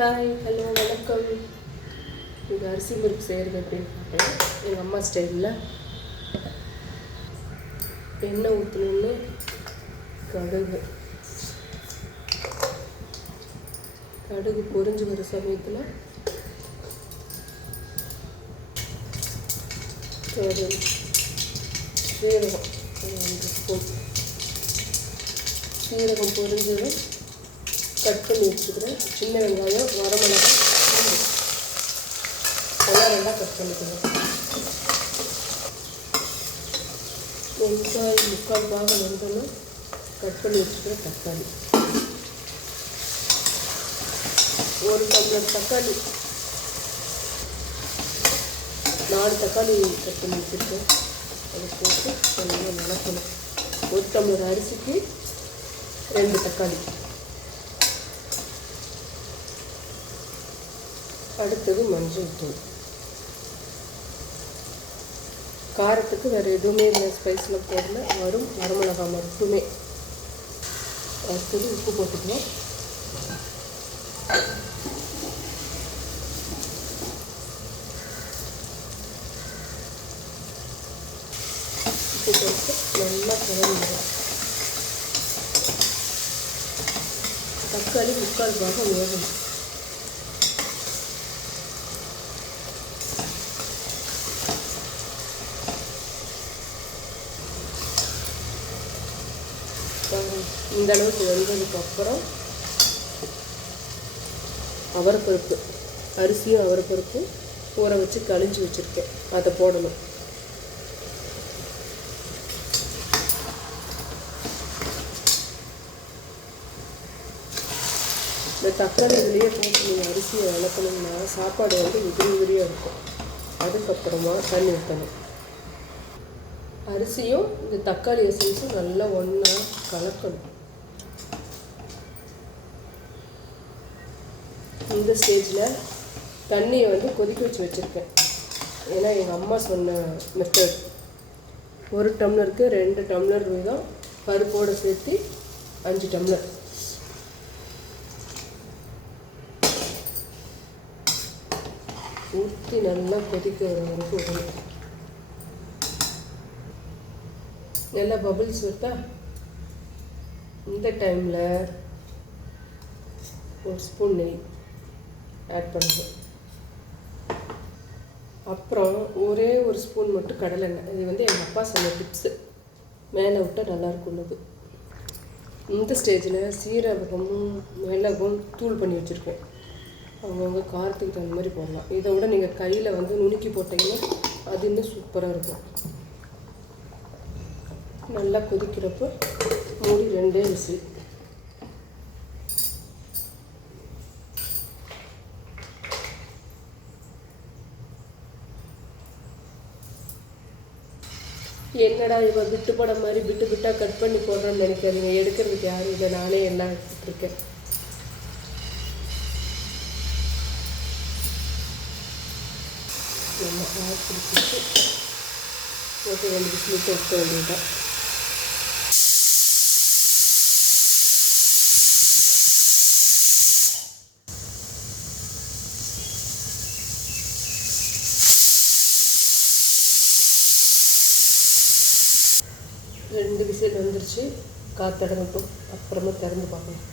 Hi hello வணக்கம். இது அரிசி முறுக்கு செய்கிறது அப்படின்னு பார்க்குறேன். எங்கள் அம்மா ஸ்டைலில் எண்ணெய் ஊற்றணுன்னு கடுகு பொரிஞ்சு வர சமயத்தில் சீரகம் 2 ஸ்பூன் சீரகம் பொரிஞ்சதும் கட் பண்ணி வச்சுக்கிறேன். சின்ன வெங்காயம், வரமிளகாய், எல்லாம் ரெண்டாக கட் பண்ணிக்கிறேன். வெங்காயம் 3/4 பாகம் வெந்தோன்னா கட் பண்ணி வச்சுக்கிறேன். தக்காளி 1 டம்ளர் தக்காளி, 4 தக்காளி கட் பண்ணி வச்சுருக்கேன். அதை போட்டு நல்லா வதக்கணும். 1 டம்ளர் அரிசிக்கு 2 தக்காளி. அடுத்தது மஞ்சள் தூள். காரத்துக்கு வேறு எதுவுமே இல்லை, ஸ்பைஸில் போடல, வரமிளகாய் மட்டுமே. அடுத்தது உப்பு போட்டுக்கலாம். உப்பு போட்டு நல்லா கலந்துடும். தக்காளி 3/4 பாகம் வேகணும். இந்த அளவுக்கு வெந்ததுக்கப்புறம் அவரைப்பருப்பு, அரிசியும் அவரைப்பருப்பும் ஊற வச்சு கழிஞ்சு வச்சுருக்கேன், அதை போடணும். இந்த தக்காளி இதுலேயே போட்டு நீங்கள் அரிசியை வளர்க்கணும்னா சாப்பாடு உதிரியாக இருக்கும். அதுக்கப்புறமா தண்ணி ஊற்றணும். அரிசியும் இந்த தக்காளி எசன்ஸும் நல்லா ஒன்றா கலக்கணும். இந்த ஸ்டேஜில் தண்ணியை கொதிக்க வச்சு வச்சுருக்கேன். ஏன்னா எங்கள் அம்மா சொன்ன மெத்தட் 1 டம்ளருக்கு 2 டம்ளர் வீதம் பருப்போடு சேர்த்து 5 டம்ளர். ஊற்றி நல்லா கொதிக்க வரைக்கும் விடணும். நல்லா பபிள்ஸ் வருதா? இந்த டைமில் 1 ஸ்பூன் நெய் ஆட் பண்ணுவோம். அப்புறம் ஒரே 1 ஸ்பூன் மட்டும் கடலெண்ணெய். இது எங்கள் அப்பா சொன்ன டிப்ஸு, மேலே விட்டால் நல்லாயிருக்குள்ளது. இந்த ஸ்டேஜில் சீரகமும் மிளகும் தூள் பண்ணி வச்சுருக்கேன். அவங்கவுங்க காரத்துக்கு தகுந்த மாதிரி போடலாம். இதை விட நீங்கள் கையில் நுணுக்கி போட்டிங்கன்னா அது இன்னும் சூப்பராக இருக்கும். நல்லா கொதிக்கிறப்போ மூடி 2 விசில். என்னடா இவ விட்டு போட மாதிரி விட்டாக கட் பண்ணி போடுறோன்னு நினைக்காதீங்க. எடுக்கிறதுக்கு யாரும் இல்லை, நானே எல்லாம் எடுத்துட்ருக்கேன். நல்லா ஆட் பிடிச்சிட்டு போட்டு 2 விசில் எடுக்க வேண்டியதுதான். ரெண்டு விசில் வந்துருச்சு. காத்தடங்கட்டும், அப்புறமா திறந்து பார்க்கலாம்.